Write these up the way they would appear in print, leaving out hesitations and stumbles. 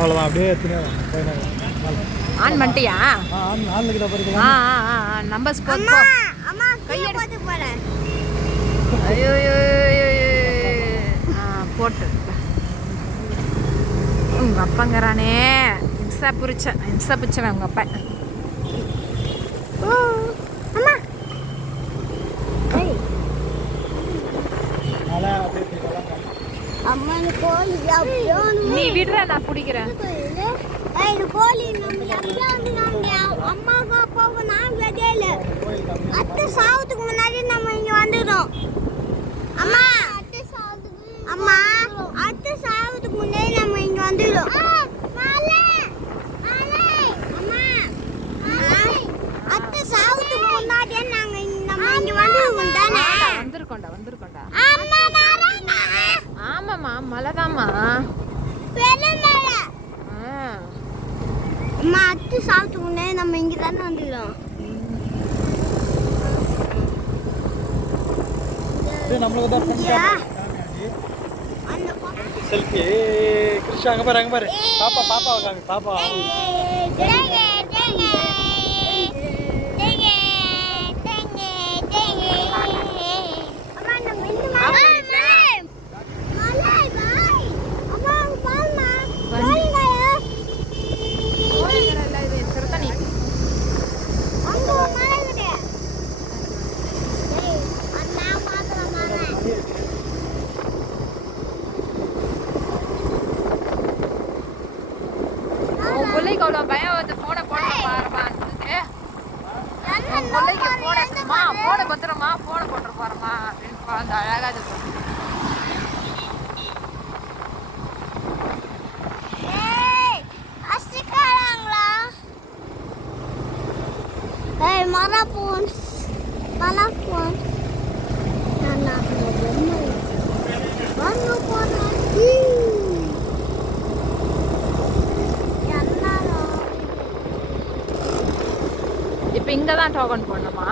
அவ்வளோதான் அப்படியே ஆன் பண்ணிட்டியா? நம்ம ஸ்போர்ட் போ. கையெடு போறேன். ஐயோ போட்டு உங்க அப்பங்கிறானே இம்சா பிடிச்சவன் உங்க அப்பா. நீ விடுற நான் பிடிக்கிறேன். அம்மாவுக்கும் அப்பாவுக்கும் நாங்க அத்தை சாவத்துக்கு முன்னாடி நம்ம இங்க வந்துடும். அம்மா அம்மா அத்தை சாவத்துக்கு முன்னாடி நம்ம இங்க வந்துடும். அத்தை சாவத்துக்கு முன்னாடியே நாங்க நம்ம இங்க வந்துருக்கோம் தானே? வந்திருக்கோண்டா. ஆமாம்மா மழைதாம்மா. அம்மா அத்தை சாவத்துக்கு முன்னாடி நம்ம இங்க தானே வந்துடும். செல்ஃபி கிருஷ்ணா அங்க பாரு பாப்பா காமி பாப்பா. பிள்ளைக்கு அவ்வளோ பயம் வந்து ஃபோனை போட்டு பாருமான்னு பிள்ளைக்கு ஃபோனை பத்திரமா ஃபோனை போட்டு பாருமா அப்படின்னு குழந்தை அழகாக இது பண்ணு. இப்போ இங்கே தான் டோக்கன் போடணுமா?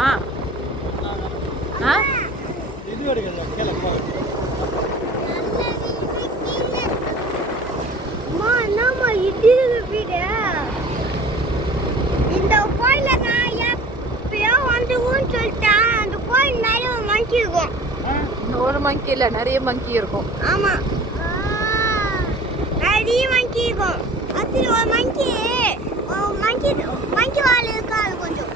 இந்த கோயில நான் எப்பயோ வந்துன்னு சொல்லிட்டேன். அந்த கோயில் நிறைய மங்கி இருக்கும். ஒரு மங்கி இல்லை, நிறைய மங்கி இருக்கும். ஆமா நிறைய மங்கி இருக்கும். அது ஒரு மங்கி வால் இருக்காது கொஞ்சம்.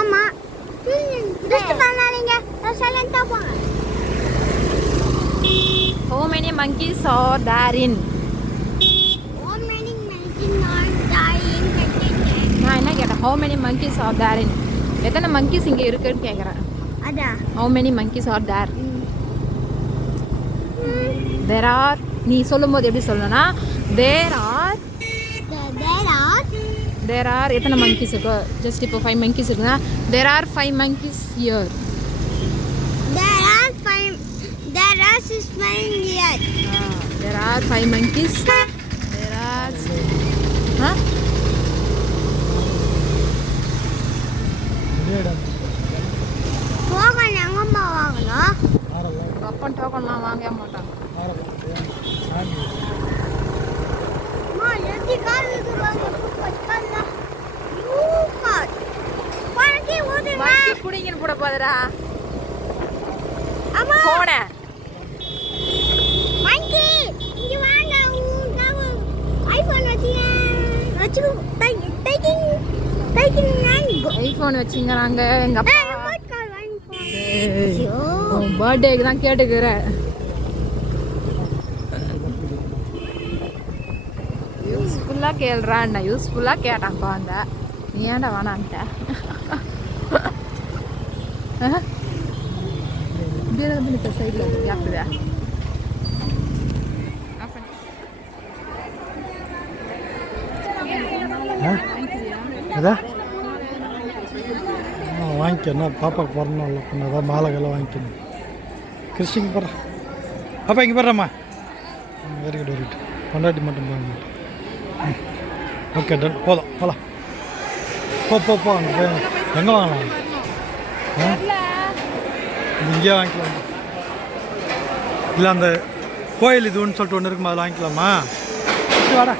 ஆமா How many monkeys are there in? நான் என்ன கேட்டேன்? How many monkeys are there in? எத்தனை monkeys இங்கே இருக்குன்னு கேட்குறேன். How many monkeys are there? There are. நீ சொல்லும்போது எப்படி சொல்லணும்னா there are எத்தனை monkeys இருக்கோ? ஜஸ்ட் இப்போ 5 monkeys இருக்குன்னா there are 5 monkeys here. There are 6 monkeys here. There are 5 monkeys. There are token எங்கம்மா வாங்கணும்? அப்பன் டோக்கன்லாம் வாங்க மாட்டாங்க. குடிங்கன்னு போட போதுடா போன ஐஃபோன் வச்சுங்கிறாங்க எங்க அப்பா. பர்த்டேக்கு தான் கேட்டுக்கிறேன். யூஸ்ஃபுல்லாக கேள்றான். யூஸ்ஃபுல்லாக கேட்டான் குழந்தை. நீ ஏன்டா வேணான்ட்ட? சைடில் கேட்குதா? வாங்கிக்கணும் பாப்பாவுக்கு பிறந்தநாள் ஏதாவது மாலைகள்லாம் வாங்கிக்கணும். கிறிஸ்டின் போகிறேன். அப்பா இங்கே போடுறம்மா. Very good very good. பொண்டாட்டி மட்டும் போக மாட்டேன். ஓகே டன், போதும் போகலாம். போ அங்கே போய் எங்கே வாங்கலாம்? இங்கேயே வாங்கிக்கலாம். இல்லை அந்த கோயில் இதுன்னு சொல்லிட்டு ஒன்று இருக்குமா, அதில் வாங்கிக்கலாமா? வாடா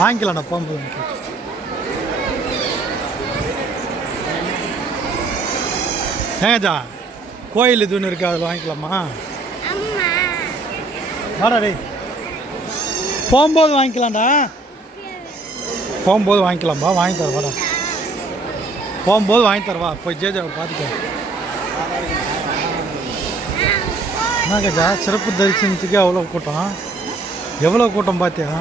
வாங்கிக்கலாம்டா போகும்போது. ஏங்கஜா கோயில் இதுன்னு இருக்கு, அதில் வாங்கிக்கலாமா? வாடா டேய், போகும்போது வாங்கிக்கலாம்டா. போகும்போது வாங்கிக்கலாம்பா, வாங்கி தர வாடா. போகும்போது வாங்கி தரவா. போய் ஜேஜாவை பார்த்துக்க. என்ன கஜா சிறப்பு தரிசனத்துக்கு அவ்வளோ கூட்டம்? எவ்வளோ கூட்டம் பார்த்தியா?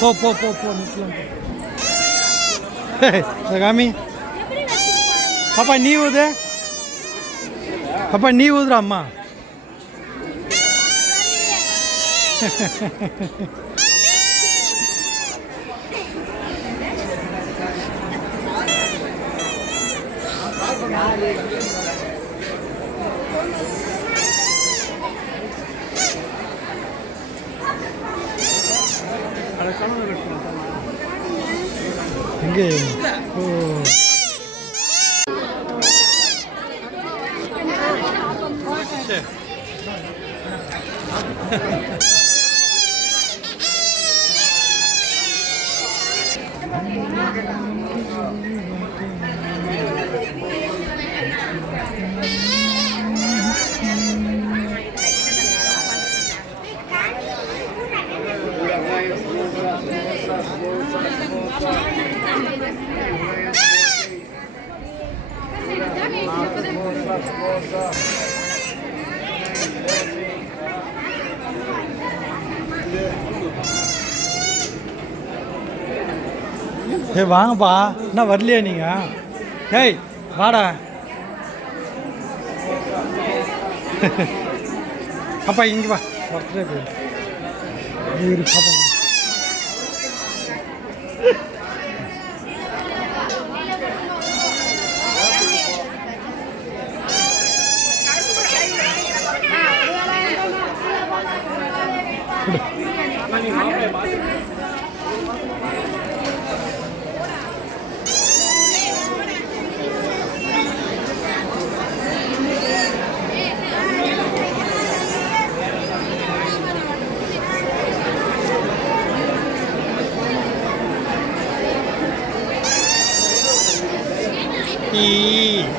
போ நிற்கலாம். காமி பாப்பா நீ ஊது. பாப்பா நீ ஊதுடா அம்மா. எங்கே? ஓ ஏய் வாங்கப்பா, என்ன வரலையா நீங்கள்? ஏய் வாடா. அப்பா இங்கே வா, பர்த்டே போய் பாப்பா.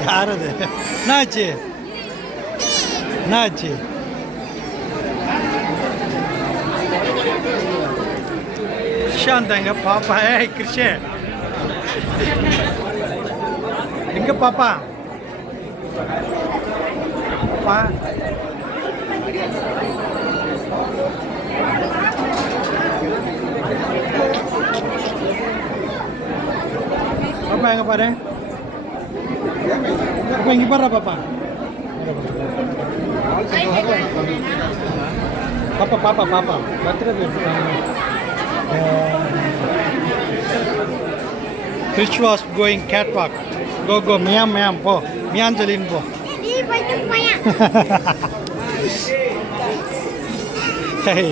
யார் அது? என்னாச்சு என்னாச்சு? கிருஷாந்தாங்க பாப்பா. ஏய் கிருஷ்ண எங்க பாப்பா? பாப்பா பாப்பா எங்க பாரு. பாப்பா இங்கே பாரு. பாப்பா பாப்பா பாப்பா பாப்பா birthday Krish was going catwalk. Go miam miam po. Miam jalin po. Hey.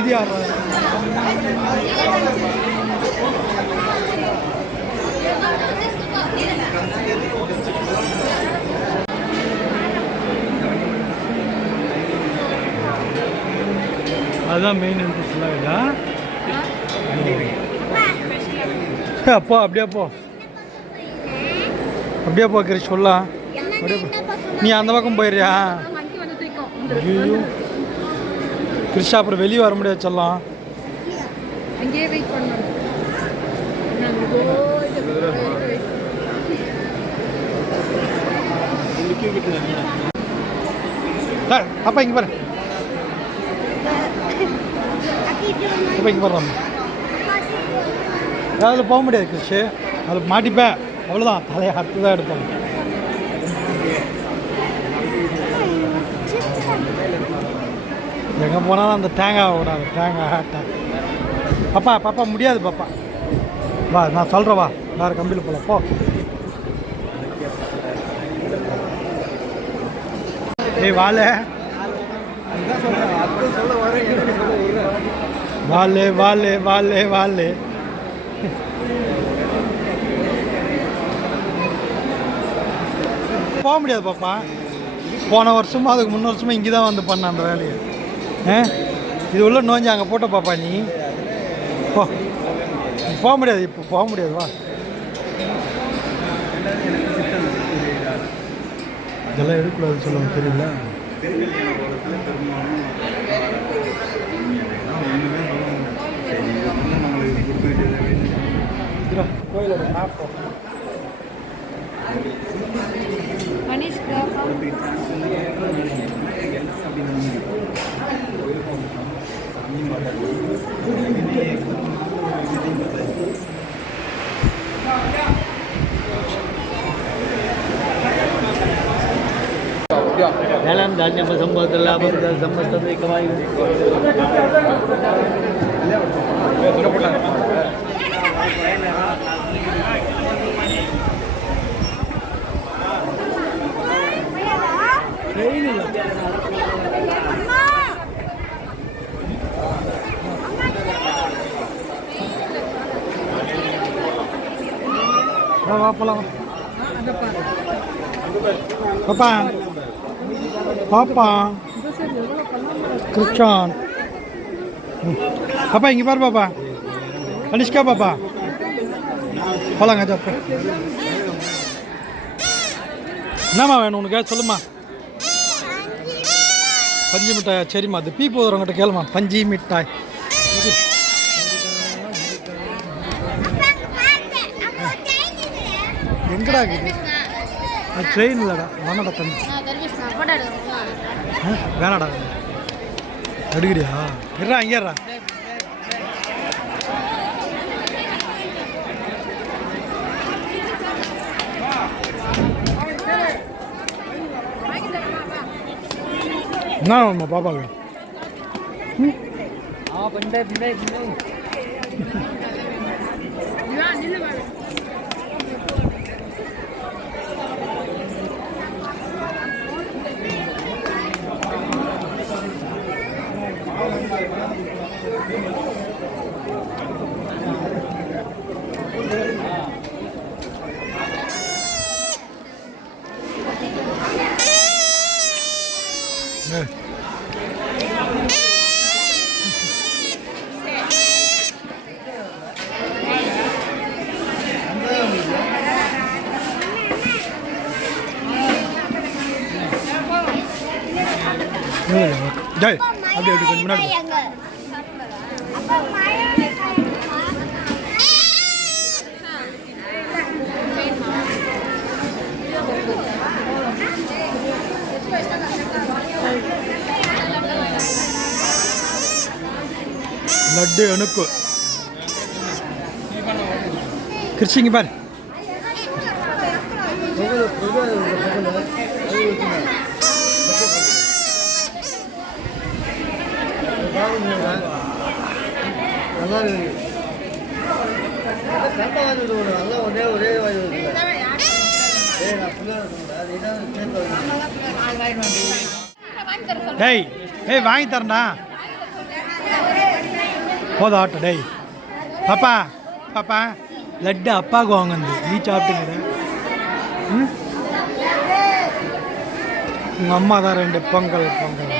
இது யார்? அதுதான் மெயின் இன்ட்ரெஸ்ட்லாம் இல்லை. அப்போ அப்படியே போ கிரிஷ் சொல்லலாம். அப்படியே நீ அந்த பக்கம் போயிடுறியா? ஐயோ கிருஷ்ணா அப்புறம் வெளியே வர முடியாது சொல்லலாம். அப்பா இங்கே பாரு, அப்பா இங்கே பாரு. அதில் போக முடியாது கிறிஷு, அதில் மாட்டிப்பேன், அவ்வளோதான். தலையை அறுத்து தான் எடுப்பாங்க. எங்கே போனாலும் அந்த தேங்காய் விடாது, தேங்காய். பாப்பா பாப்பா முடியாது பாப்பா, வா நான் சொல்கிறேன், வா வேறு கம்பியில் போகலாம் போ. ஏய் வாழை வாழை வாழை வாழை வாழை. போக முடியாது பாப்பா. போன வருஷமும் அதுக்கு முன்ன வருஷமும் இங்கே தான் வந்து பண்ண அந்த வேலையை. இது உள்ள நோஞ்சி அங்கே போட்ட பாப்பா, நீ போ. போக முடியாது, இப்போ போக முடியாது, வா. இதெல்லாம் எடுக்கக்கூடாது சொல்லுவாங்க, தெரியல. கோயிலோட மேப் ஞானம் தானியம் சம்பவத்தில் லாபம் சம்பஸ்தத்தை கமாய். போலாம் பாப்பா. பாப்பா கிருஷ்ணன் பாப்பா இங்கே பாரு பாப்பா, கனிஷ்கா பாப்பா போலாங்க. ஜப்பா என்னம்மா வேணும் உனக்கு சொல்லுமா. பஞ்சு மிட்டாயா? சரிம்மா, அது பீ போதுறவங்கிட்ட கேளுமா. பஞ்சு மிட்டாய் எங்கடா இருக்குது? அது ட்ரெயின் இல்லைடா, வேணாடா தம்பி, வேணாடா. எடுக்கிறியா? இருடா இங்கே இருடா. என்ன வேணுமா பாப்பாவுக்கு? டேய் அப்படியே கொஞ்சம் முன்னாடி லட்டு அணுக்கு கிருஷ்ணிங்க பாரு. நல்லா இருக்கு. கரெக்டாக வந்து நல்லா ஒரே வாய் டேய் ஏய் வாங்கி தரேன்டா. போதும் ஆட்டோ. டேய் பாப்பா பாப்பா லட்டு அப்பாவுக்கு வாங்குது, நீ சாப்பிட்டுங்கிற. உங்கள் அம்மா தான் 2 பொங்கல் பொங்கல்.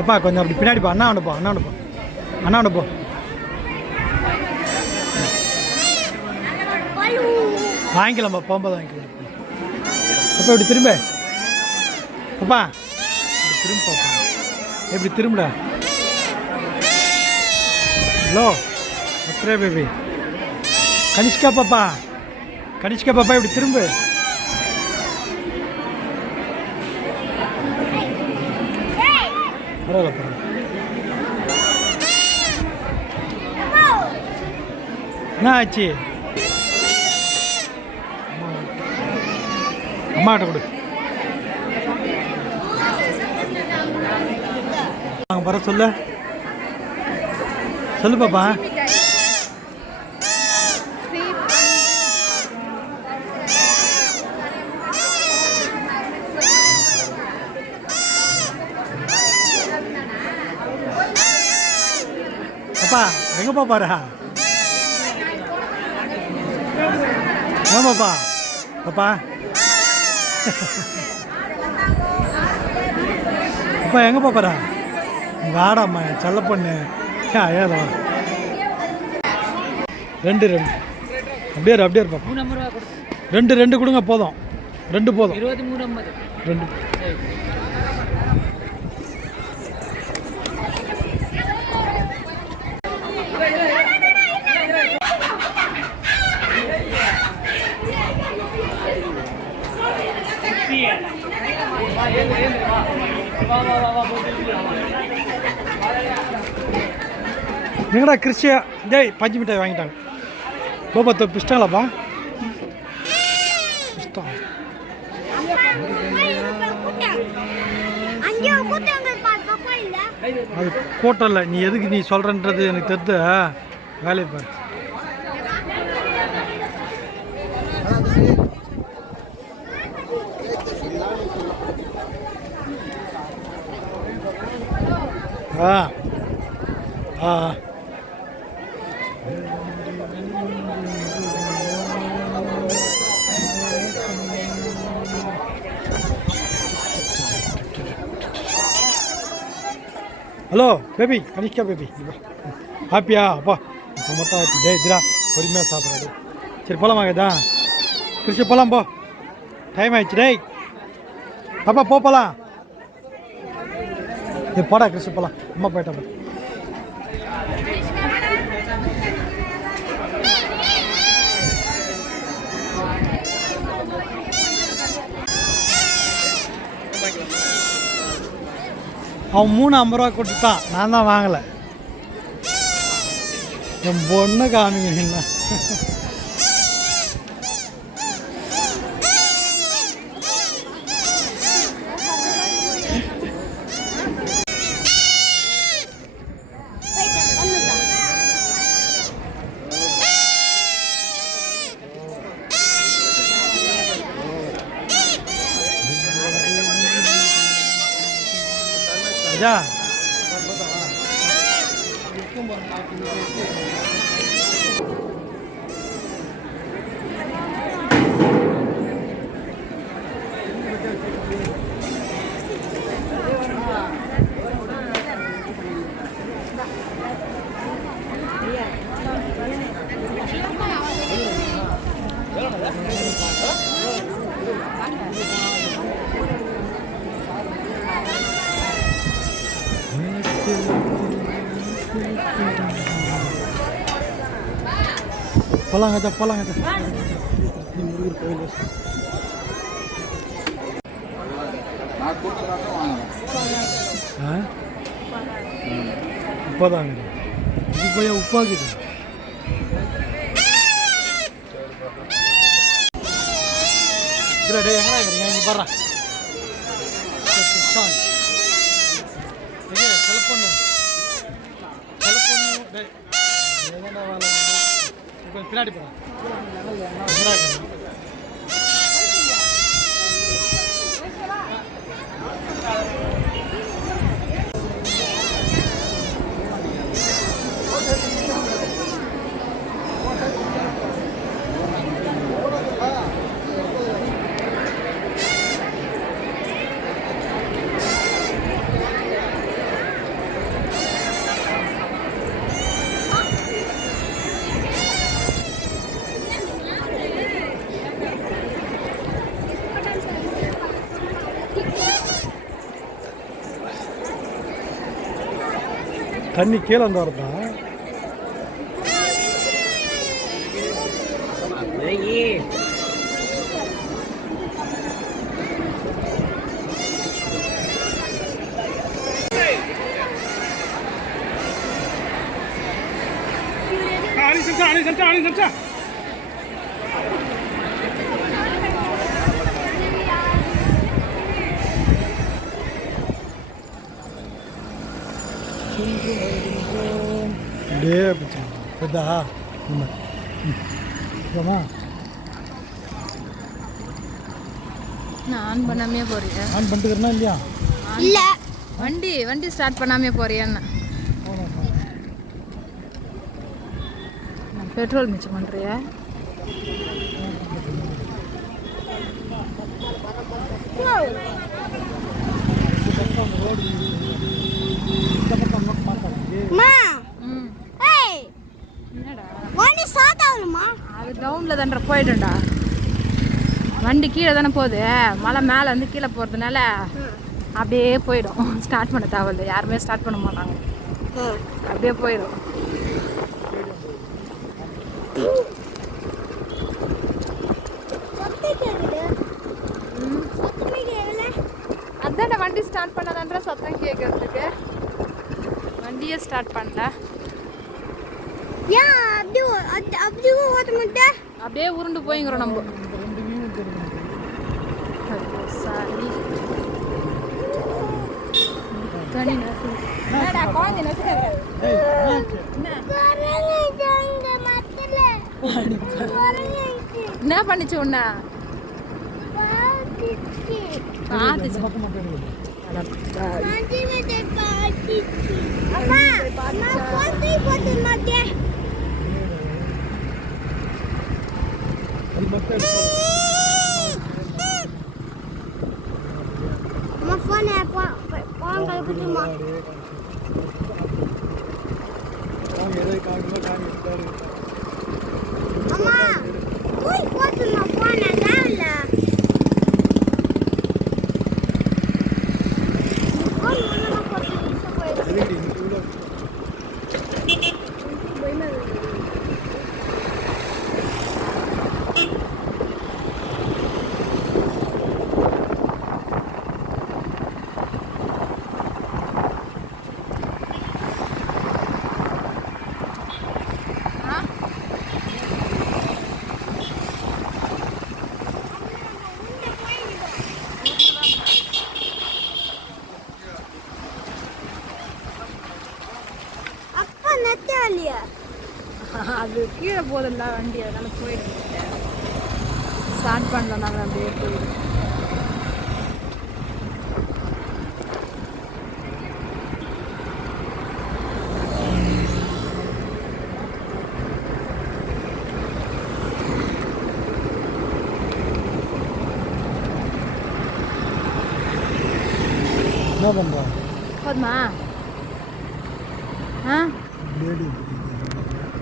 அப்பா கொஞ்சம் அப்படி பின்னாடி போ, அண்ணா அனுப்போ, அண்ணா அனுப்போ, அண்ணா அனுப்போ. வாங்கிக்கலாம்ப்பா, போகும்போது வாங்கிக்கலாம். அப்பா இப்படி திரும்ப, அப்பா இப்படி திரும்ப பாப்பா, எப்படி திரும்படா. ஹலோ அத்ரே பேபி, கனிஷ்கா பாப்பா, கனிஷ்கா பாப்பா இப்படி திரும்ப. பரவாயில்ல பரவாயில்ல. என்ன ஆச்சு? அம்மாட்ட கொடு. வாங்க வர சொல்லு, சொல்லு பாப்பா. அப்பா எங்க பாப்பாரா? ஏன் பாப்பா? பாப்பா அப்பா எங்க பாப்பாரா? வாடாம்மா செல்ல பொண்ணு. ஏதோ ரெண்டு ரெண்டு அப்படியே அப்படியே இருப்பா. 3 ரூபா கொடு. ரெண்டு ரெண்டு கொடுங்க, போதும். ரெண்டு போதும். 23.50. ரெண்டு. எங்கடா கிறிஸ்டியா? டேய் பஞ்சு மிட்டாய் வாங்கிட்டாங்க. பாப்பா பிஸ்டாங்களாப்பா? பிஸ்டம் அது கோட்டல்ல. நீ எதுக்கு நீ சொல்கிறன்றது எனக்கு தெரிஞ்ச வேலையை பாரு. ஆ ஆ ஹலோ பேபி, கனிஷ்கா பேபி, ஹாப்பியா? அப்பா இப்போ மட்டும் ஹாப்பி. டே இதுரா பொறுமையாக சாப்பிட்றாரு. சரி போகலாம் வாங்கதா கிறிஸ்டி, போகலாம் போ, டைம் ஆயிடுச்சு. டேய் பாப்பா போகலாம். போடா கிறிஸ்டி போகலாம். அம்மா போயிட்டா. அவன் 350 ரூபா கொடுத்துட்டான், நான் தான் வாங்கலை. என் பொண்ணை காமிங்க. என்ன ஐயா போலாங்க போலாங்க. முருகர் கோயில் உப்பாதாங்க. இது போய் உப்பாக்குது. டே எங்கடா இருக்கிறீங்க? இங்கே போடுறேன். செலப்பண்ணு செலப்பண்ணு. டே எங்கடா வேலை? கொஞ்சம் பின்னாடி போகிறேன். தண்ணி கீழே வந்து வரதா? அப்படியே பெதா நான் ஆன் பண்ணாமே போறியா? ஆன் பண்ணிட்டுக்கிறனா இல்லையா? இல்ல வண்டி ஸ்டார்ட் பண்ணாமே போறியான்னு. பெட்ரோல் மிச்சம் பண்ணுறியா? மா ம் ஏய் என்னடா வண்டி ஸ்டார்ட் ஆகுமா? அது டவுனில் தான்டா போயிடும்டா. வண்டி கீழே தானே போகுது, மலை மேலே வந்து கீழே போகிறதுனால அப்படியே போயிடும். ஸ்டார்ட் பண்ண தேவையில்லை, யாருமே ஸ்டார்ட் பண்ண மாட்டாங்க, அப்படியே போயிடும். அதான்டா வண்டி ஸ்டார்ட் பண்ணாதான்ற சத்தம் கேட்கறதுக்கு. வண்டியே ஸ்டார்ட் பண்ணல. ஏன் அப்படி ஓட்ட மாட்டேன்? அப்படியே உருண்டு போய்ங்கிறோம் நம்ம. சாரி தனி என்னடா குழந்தை நசுக்காத. என்ன பண்ணிச்சு உன்ன? பார்த்துச்சு. அம்மா நான் போட்டு போட்டு மாட்டேன். அம்மா போன் கழுப்புட்டுமா? அம்மா போய் போட்டுமா போன தேவையில்ல. அப்பா நெத்தாலியா அது கீழே போதில்ல வண்டி, அதனால போயிடுங்க. ஸ்டார்ட் பண்ணலனால அப்படியே போயிடும். என்ன பண்ணுறா? போதுமா? ஆ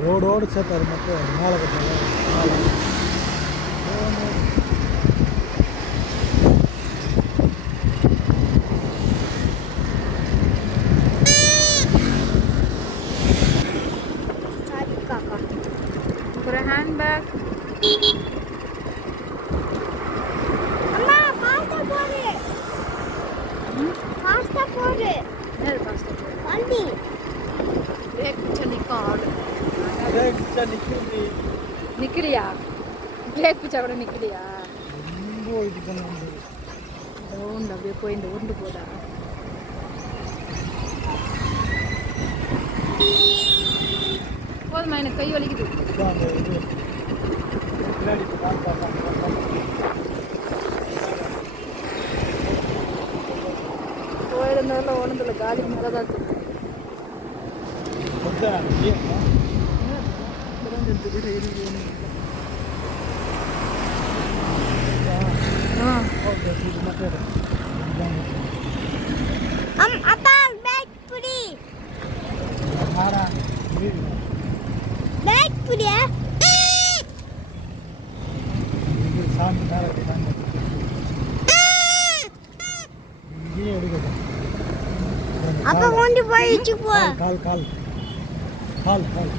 ரோடோடு சேர்த்து அது மட்டும் மேலே கட்டுறாங்க. ஒரு ஹேண்ட்பேக். அம்மா ஃபாஸ்டா போடு. ஃபாஸ்டா போடு. என்னது ஃபாஸ்ட்டாக போகுது? வண்டி பிரேக் பிடிச்சா நிற்கும் ஆடு. நிற்கிறது நிற்கலையா? பிரேக் பிடிச்சா கூட நிற்கலையா? ரொம்ப இது பண்ண ரவுண்ட் அப்படியே போய் இந்த உருண்டு போதா? போதுமா? எனக்கு கை வலிக்குது. போயிருந்தாலும் ஒன்றுல காலி மேலே தான் இருக்கு. அப்பா பேக் புடி. பேக் புடியா? சாமி மேலே இங்கேயே எடுக்கட்டும். அப்ப கொண்டு போயிடுச்சு போ கால் கால் கால் கால்